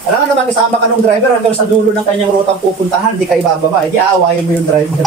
Alam nga naman, isama ka ng driver hanggang sa dulo ng kanyang rutang pupuntahan, hindi ka ibababa, hindi aawayin mo yung driver.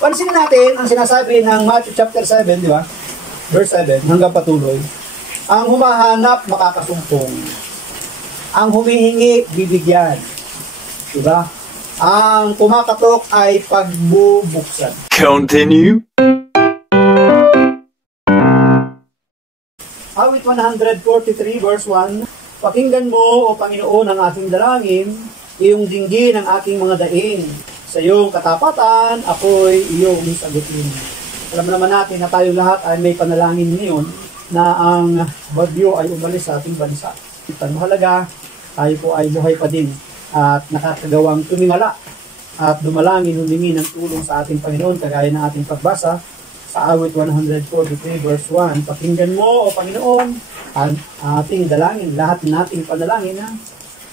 Pansinin natin ang sinasabi ng Matthew chapter 7, di ba? Verse 7, hanggang patuloy. Ang humahanap, makakasumpong. Ang humihingi, bibigyan. Di ba? Ang kumakatok ay pagbubuksan. Continue. Awit 143 verse 1, Pakinggan mo, O Panginoon, ang aking dalangin, iyong dinggin ang aking mga daing. Sa iyong katapatan, ako'y iyong sagutin. Alam naman natin na tayo lahat ay may panalangin ngayon na ang bagyo ay umalis sa ating bansa. Mahalaga, tayo po ay buhay pa din at nakakagawang tumingala at dumalangin, humingi ng tulong sa ating Panginoon, kagaya ng ating pagbasa sa awit 143 verse 1. Pakinggan mo, O Panginoon, ang ating dalangin, lahat nating panalangin na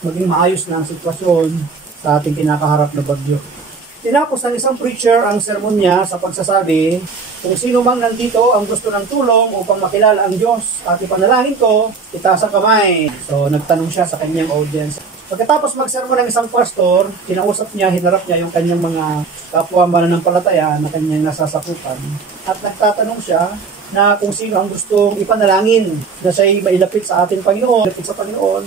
maging maayos na ang sitwasyon sa ating kinakaharap na bagyo. Tinapos ng isang preacher ang sermon niya sa pagsasabi, kung sino mang nandito ang gusto ng tulong upang makilala ang Diyos at ipanalangin ko, itaas ang kamay. So nagtanong siya sa kanyang audience. Pagkatapos magsermon ng isang pastor, kinausap niya, hinarap niya yung kanyang mga kapwa mananampalataya na kanyang nasasakupan. At nagtatanong siya na kung sino ang gustong ipanalangin na siya'y mailapit sa ating Panginoon, lapit sa Panginoon,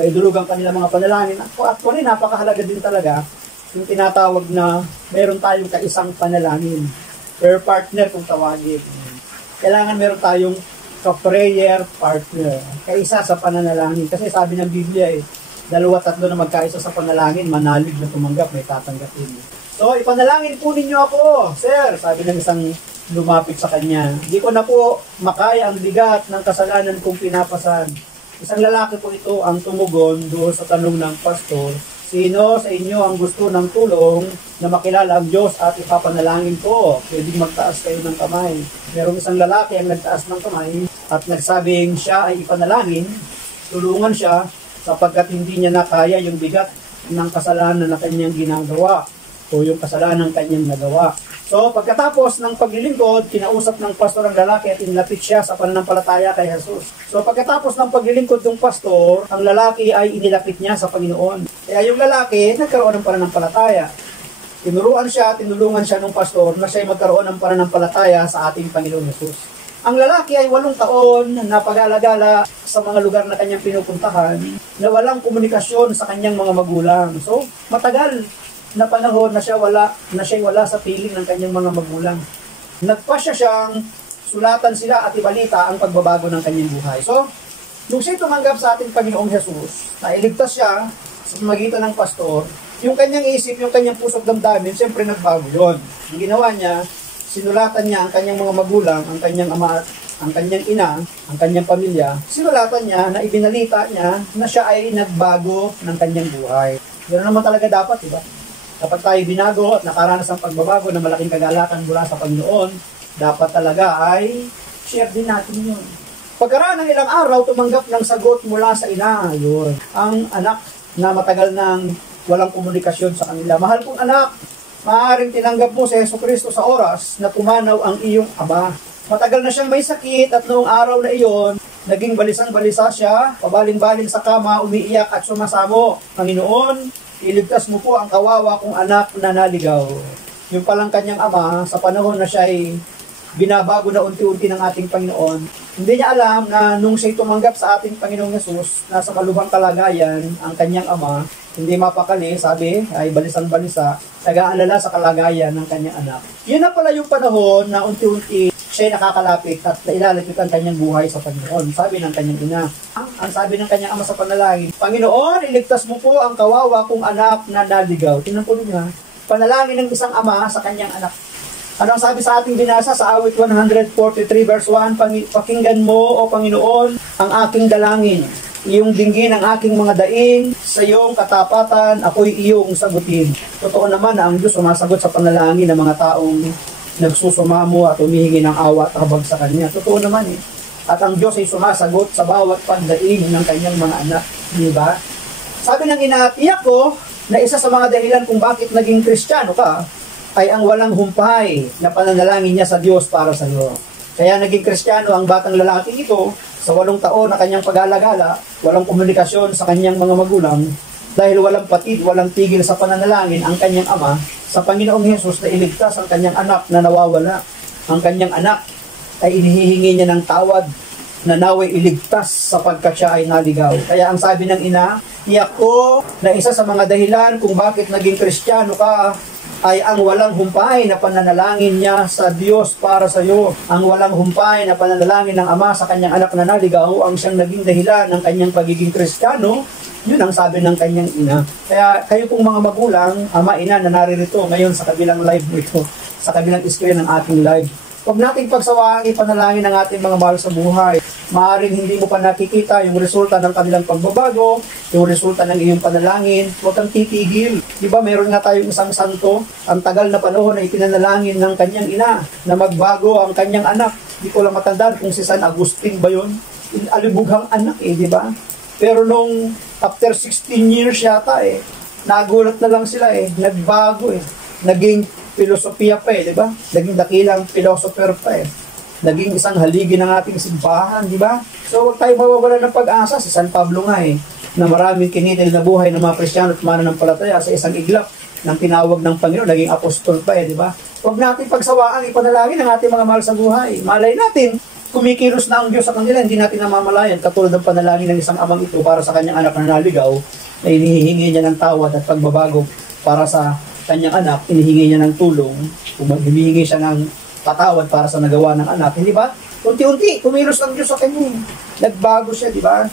maidulog ang kanilang mga panalangin. At actually, napakahalaga din talaga yung tinatawag na meron tayong kaisang panalangin. Per partner kung tawagin. Kailangan meron tayong ka-prayer partner. Kaisa sa pananalangin. Kasi sabi ng Biblia dalawa tatlo na magkaisa sa panalangin, manalig na tumanggap, may tatanggapin. So, ipanalangin po ninyo ako, sir, sabi ng isang lumapit sa kanya. Hindi ko na po makaya ang bigat ng kasalanan kong pinapasan. Isang lalaki po ito ang tumugon doon sa tanong ng pastor, sino sa inyo ang gusto ng tulong na makilala ang Diyos at ipapanalangin ko? Pwedeng magtaas kayo ng kamay. Merong isang lalaki ang nagtaas ng kamay at nagsabing siya ay ipanalangin, tulungan siya, sapagkat hindi niya nakaya yung bigat ng kasalanan na kanyang ginagawa o yung kasalanan ng kanyang nagawa. So, pagkatapos ng paglilingkod, kinausap ng pastor ang lalaki at inilapit siya sa pananampalataya kay Jesus. So, pagkatapos ng paglilingkod ng pastor, ang lalaki ay inilapit niya sa Panginoon. Kaya yung lalaki, nagkaroon ng pananampalataya. Tinuruan siya, tinulungan siya ng pastor na siya'y magkaroon ng pananampalataya sa ating Panginoon Jesus. Ang lalaki ay 8 taon na pag-alagala sa mga lugar na kanyang pinupuntahan na walang komunikasyon sa kanyang mga magulang. So, matagal na panahon na siya'y wala sa piling ng kanyang mga magulang. Nagpasya siyang sulatan sila at ibalita ang pagbabago ng kanyang buhay. So, nung siya tumanggap sa ating Panginoong Jesus, na iligtas siya sa magitan ng pastor, yung kanyang isip, yung kanyang puso't damdamin, siyempre nagbago yun. Ang ginawa niya, sinulatan niya ang kanyang mga magulang, ang kanyang ama, ang kanyang ina, ang kanyang pamilya. Sinulatan niya na ibinalita niya na siya ay nagbago ng kanyang buhay. Ganoon naman talaga dapat, diba? Kapag tayo binago at nakaranas ng pagbabago na malaking kagalakan mula sa Panginoon, dapat talaga ay share din natin yun. Pagkaraan ng ilang araw, tumanggap ng sagot mula sa ina. Yun. Ang anak na matagal nang walang komunikasyon sa kanila. Mahal kong anak, maaaring tinanggap mo si Jesucristo sa oras na pumanaw ang iyong ama. Matagal na siyang may sakit at noong araw na iyon, naging balisang-balisa siya, pabaling-baling sa kama, umiiyak at sumasamo. Panginoon, iligtas mo po ang kawawa kong anak na naligaw. Yung palang kanyang ama, sa panahon na siya ay binabago na unti-unti ng ating Panginoon, hindi niya alam na nung siya'y tumanggap sa ating Panginoong Yesus, nasa malubhang kalagayan ang kanyang ama, hindi mapakali, sabi, ay balisang-balisa, nag-aalala sa kalagayan ng kanyang anak. Yun na pala yung panahon na unti-unti siya'y nakakalapit at nailalapit ang kanyang buhay sa Panginoon. Sabi ng kanyang ina. Ang sabi ng kanyang ama sa panalangin, Panginoon, iligtas mo po ang kawawa kong anak na naligaw. Tingnan po niya, panalangin ng isang ama sa kanyang anak. Ano ang sabi sa ating binasa sa awit 143 verse 1, Pakinggan mo, O Panginoon, ang aking dalangin. Iyong dinggin ang aking mga daing, sa iyong katapatan, ako'y iyong sagutin. Totoo naman na ang Diyos sumasagot sa panalangin ng mga taong nagsusumamo at humihingi ng awa at habag sa Kanya. Totoo naman At ang Diyos ay sumasagot sa bawat pagdaing ng kanyang mga anak. Di ba? Sabi ng ina, tiyak ko na isa sa mga dahilan kung bakit naging Kristiyano ka ay ang walang humpay na pananalangin niya sa Diyos para sa iyo. Kaya naging Kristiyano ang batang lalaki ito Sa 8 taon na kanyang pag-alagala, walang komunikasyon sa kanyang mga magulang, dahil walang patid, walang tigil sa pananalangin ang kanyang ama, sa Panginoong Hesus na iligtas ang kanyang anak na nawawala. Ang kanyang anak ay inihihingi niya ng tawad na naway iligtas sapagkat siya ay naligaw. Kaya ang sabi ng ina, tiyak ko na isa sa mga dahilan kung bakit naging Kristiyano ka ay ang walang humpay na pananalangin niya sa Diyos para sa iyo. Ang walang humpay na pananalangin ng ama sa kanyang anak na naligaw ang siyang naging dahilan ng kanyang pagiging Kristiyano. Yun ang sabi ng kanyang ina. Kaya kayo pong mga magulang, ama, ina na naririto ngayon sa kabilang live nito, sa kabilang screen ng ating live. Huwag nating pagsawaang ipanalangin ng ating mga mahal sa buhay. Maaring hindi mo pa nakikita yung resulta ng kanilang pagbabago, yung resulta ng iyong panalangin. Huwag kang titigil. Di ba, meron nga tayong isang santo, ang tagal na panahon na ipinanalangin ng kanyang ina na magbago ang kanyang anak. Di ko lang matandaan kung si San Agustin ba yun. Alibughang anak di ba? Pero nung after 16 years yata nagulat na lang sila nagbago naging filosofiya pa di ba? Naging dakilang philosopher pa Naging isang haligi ng ating simbahan, di ba? So, huwag tayo mawawala ng pag-asa. Si San Pablo nga na maraming kinitil na buhay ng mga Kristiyano at mananampalataya sa isang iglap ng tinawag ng Panginoon, naging apostol pa di ba? Huwag natin pagsawaan, ipanalangin ang ating mga mahal sa buhay. Malay natin, kumikilos na ang Diyos sa kanila, hindi natin namamalayan, katulad ng panalangin ng isang amang ito para sa kanyang anak na naligaw, na inihingi niya ng tawad at pagbabago para sa kanyang anak, inihingi niya ng tulong, humihingi siya ng patawad para sa nagawa ng anak, hindi ba? Unti-unti, kumilos ang Diyos sa kanya. Nagbago siya, di ba?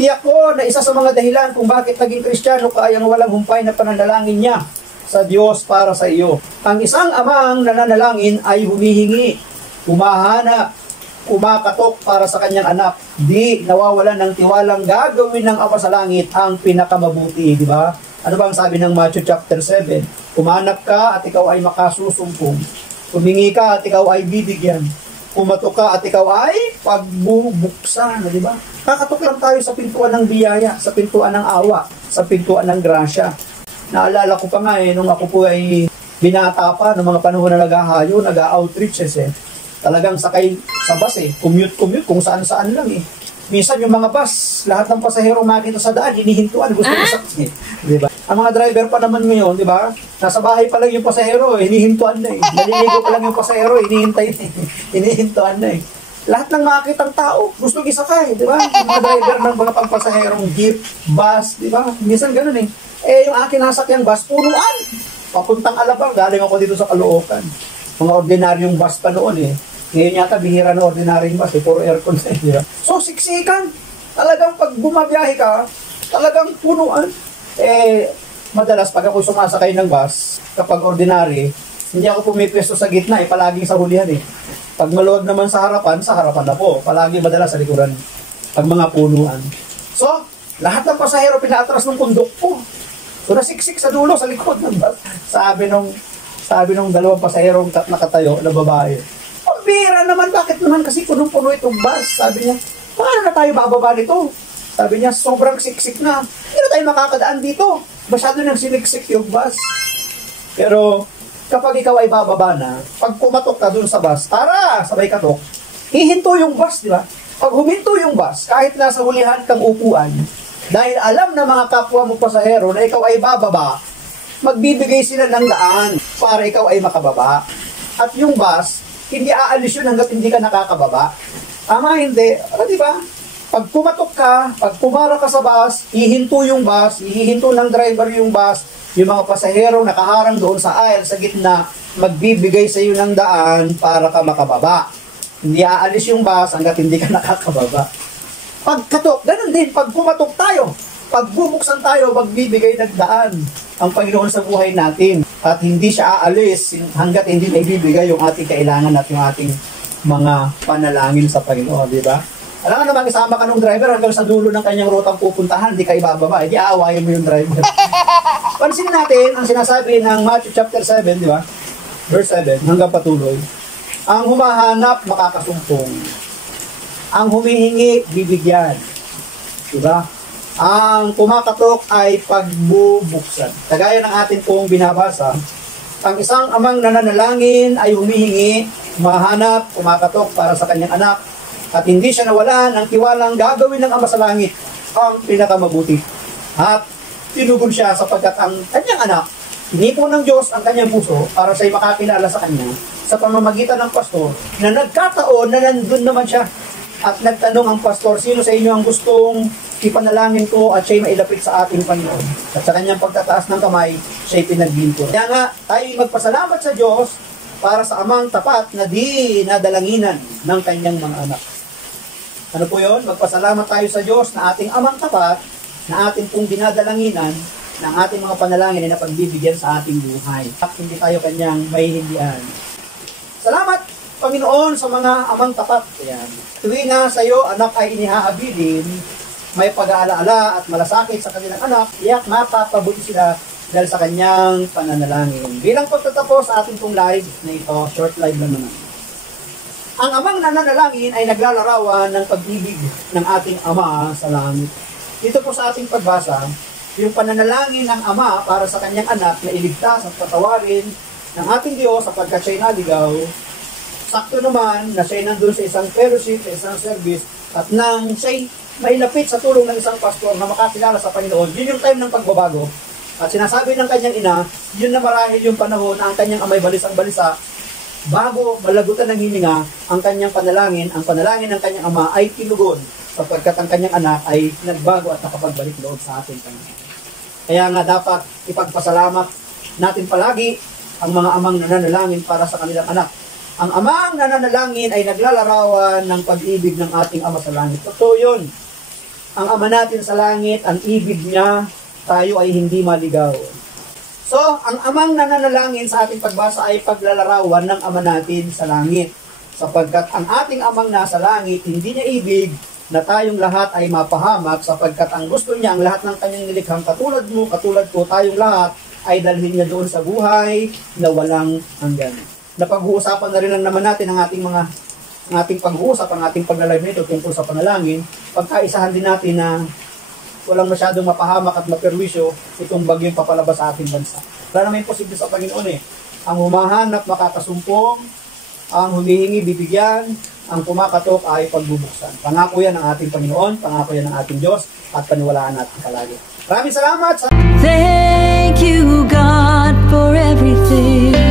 Tiyak ko na isa sa mga dahilan kung bakit naging Kristiyano ka ay ang walang humpay na pananalangin niya sa Diyos para sa iyo. Ang isang amang nananalangin ay humihingi, humahanap, kumakatok para sa kanyang anak. Di nawawalan ng tiwalang gagawin ng Ama sa Langit ang pinakamabuti, di ba? Ano ba ang sabi ng Matthew chapter 7? Umanap ka at ikaw ay makasusumpong. Humingi ka at ikaw ay bibigyan. Kumatok ka at ikaw ay pagbubuksan, di ba? Kakatok lang tayo sa pintuan ng biyaya, sa pintuan ng awa, sa pintuan ng grasya. Naalala ko pa nga nung ako po ay binata pa, ng mga panahon na naghahayo, nag-outreaches Talagang sakay sa bus commute kung saan-saan lang Minsan yung mga bus, lahat ng pasahero makita sa daan, hinihintuan, gusto isakit. Di ba? Ang mga driver pa naman ngayon, di ba? Nasa bahay pa lang yung pasahero, hinihintuan na Naliligo pa lang yung pasahero, hinihintuan na Lahat ng makakitang tao, gustong isakay, di ba? Yung mga driver ng mga pangpasaherong jeep, bus, di ba? Minsan ganun yung akin nasakyang bus, punuan. Papuntang Alabang, galing ako dito sa Caloocan. Mga ordinaryong bus pa noon Ngayon yata, bihira na ordinaryong bus puro aircon di ba? So, siksikan. Talagang pag bumabiyahe ka, talagang punuan. Madalas pag ako sumasakay ng bus, kapag ordinary, hindi ako pumipwesto sa gitna, palaging sa hulihan Pag maluwag naman sa harapan na po. Palagi madalas sa likuran. Pag mga punuan. So, lahat ng pasahero pinaatras ng konduktor. So, nasiksik sa dulo, sa likod ng bus. Sabi nung dalawang pasahero nakatayo na babae, bira naman, bakit naman kasi punong-puno itong bus? Sabi niya, paano na tayo bababa nito? Sabi niya, sobrang siksik na. Hindi na tayo makakadaan dito. Masyado nang siniksik yung bus. Pero, kapag ikaw ay bababa na, pag kumatok ka dun sa bus, tara, sabay katok, hihinto yung bus, di ba? Pag huminto yung bus, kahit nasa hulihan kang upuan, dahil alam na mga kapwa mo pasahero na ikaw ay bababa, magbibigay sila ng daan para ikaw ay makababa. At yung bus, hindi aalis yun hanggat hindi ka nakakababa. Ama, hindi. Di ba? Pag pumatok ka, pag pumara ka sa bus, hihinto yung bus, hihinto ng driver yung bus, yung mga pasahero nakaharang doon sa aisle, sa gitna, magbibigay sa iyo ng daan para ka makababa. Hindi aalis yung bus hanggat hindi ka nakakababa. Pagkatok, ganun din. Pag pumatok tayo, pag bubuksan tayo, magbibigay ng daan ang Panginoon sa buhay natin. At hindi siya aalis hanggat hindi na ibibigay yung ating kailangan at yung ating mga panalangin sa Panginoon, di ba? Alam nga naman, isama ka ng driver hanggang sa dulo ng kanyang rutang pupuntahan, hindi ka ibababa, hindi aawayin mo yung driver. Pansin natin ang sinasabi ng Matthew chapter 7, di ba? Verse 7, hanggang patuloy. Ang humahanap, makakasumpong. Ang humihingi, bibigyan. Di ba? Ang kumakatok ay pagbubuksan. Kagaya ng atin pong binabasa, ang isang amang nananalangin ay humihingi, humahanap, kumakatok para sa kanyang anak At hindi siya nawala ng tiwalang gagawin ng Ama sa langit ang pinakamabuti. At tinugon siya sapagkat ang kanyang anak, tinipon ng Diyos ang kanyang puso para siya'y makakilala sa kanya sa pamamagitan ng pastor na nagkataon na nandun naman siya. At nagtanong ang pastor, sino sa inyo ang gustong ipanalangin ko at siya'y mailapit sa ating Panginoon? At sa kanyang pagtataas ng kamay, siya'y pinaglingkod. Kaya nga, tayo magpasalamat sa Diyos para sa amang tapat na di nadalanginan ng kanyang mga anak. Ano po yun? Magpasalamat tayo sa Diyos na ating amang tapat, na ating pong dinadalanginan, ng ating mga panalangin na pagbibigyan sa ating buhay. At hindi tayo kanyang mahihindihan. Salamat, Panginoon, sa mga amang tapat. Ayan. Tuwing na sa iyo, anak ay inihaabilin, may pag-aalaala at malasakit sa kanilang anak, iyak mapapabuti sila dahil sa kanyang pananalangin. Bilang pagtatapos sa ating pong live na ito, short live lang naman. Ang amang nananalangin ay naglalarawan ng pag-ibig ng ating Ama sa langit. Dito po sa ating pagbasa, yung pananalangin ng Ama para sa kanyang anak na iligtas at patawarin ng ating Diyos sapagkat siya'y naligaw. Sakto naman na siya'y nandun sa isang fellowship, sa isang service, at nang siya'y mailapit sa tulong ng isang pastor na makakilala sa Panginoon, yun yung time ng pagbabago. At sinasabi ng kanyang ina, yun na marahil yung panahon na ang kanyang amay balisang-balisa, bago malagutan ng hininga, ang kanyang panalangin, ang panalangin ng kanyang ama ay tinugon, sapagkat ang kanyang anak ay nagbago at nakapagbalik loob sa ating Panginoon. Kaya nga dapat ipagpasalamat natin palagi ang mga amang nananalangin para sa kanilang anak. Ang amang nananalangin ay naglalarawan ng pag-ibig ng ating Ama sa langit. Totoo yun. Ang Ama natin sa langit, ang ibig niya, tayo ay hindi maligaw. So, ang amang nananalangin sa ating pagbasa ay paglalarawan ng Ama natin sa langit. Sapagkat ang ating amang nasa langit, hindi niya ibig na tayong lahat ay mapahamak sapagkat ang gusto niya, ang lahat ng kanyang nilikhang katulad mo, katulad ko, tayong lahat ay dalhin niya doon sa buhay na walang hanggan. Napag-uusapan na rin lang naman natin ang ating pag-uusap, ang ating paglalive nito tungkol sa panalangin. Pagkaisahan din natin na walang masyadong mapahamak at maperwisyo itong bagyong papalabas sa ating bansa. Wala naman imposible sa Panginoon eh. Ang humahanap makakasumpong, ang humihingi bibigyan, ang kumakatok ay pagbubuksan. Pangako yan ng ating Panginoon, pangako yan ng ating Diyos, at paniwalaan natin palagi. Maraming salamat! Thank you, God, for everything.